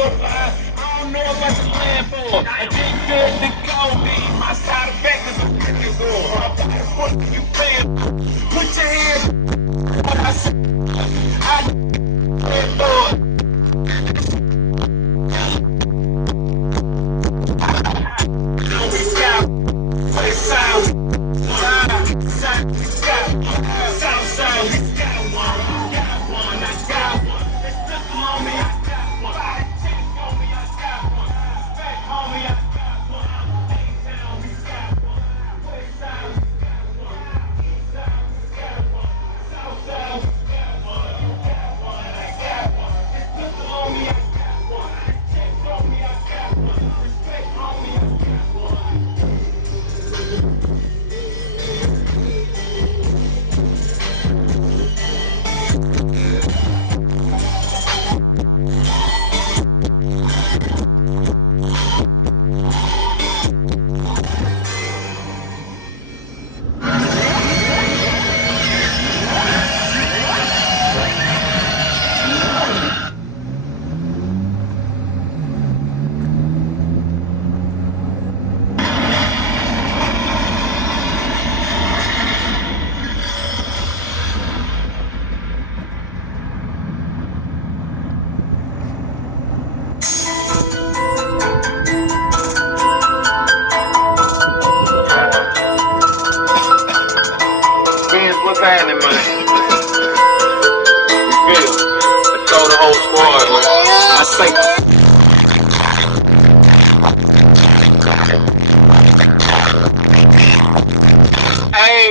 so fly. I don't know about the Lambo. I did good to go. My side effect is a freaking door. My body, what you paying? Put your hands on I said. I did Lord. What's happening, man? You feel? Let's go the whole squad, man. I say. Hey.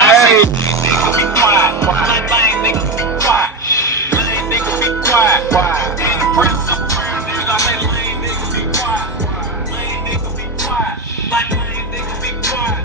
Hey. Nigga be quiet. Lame nigga be quiet. Lame nigga be quiet.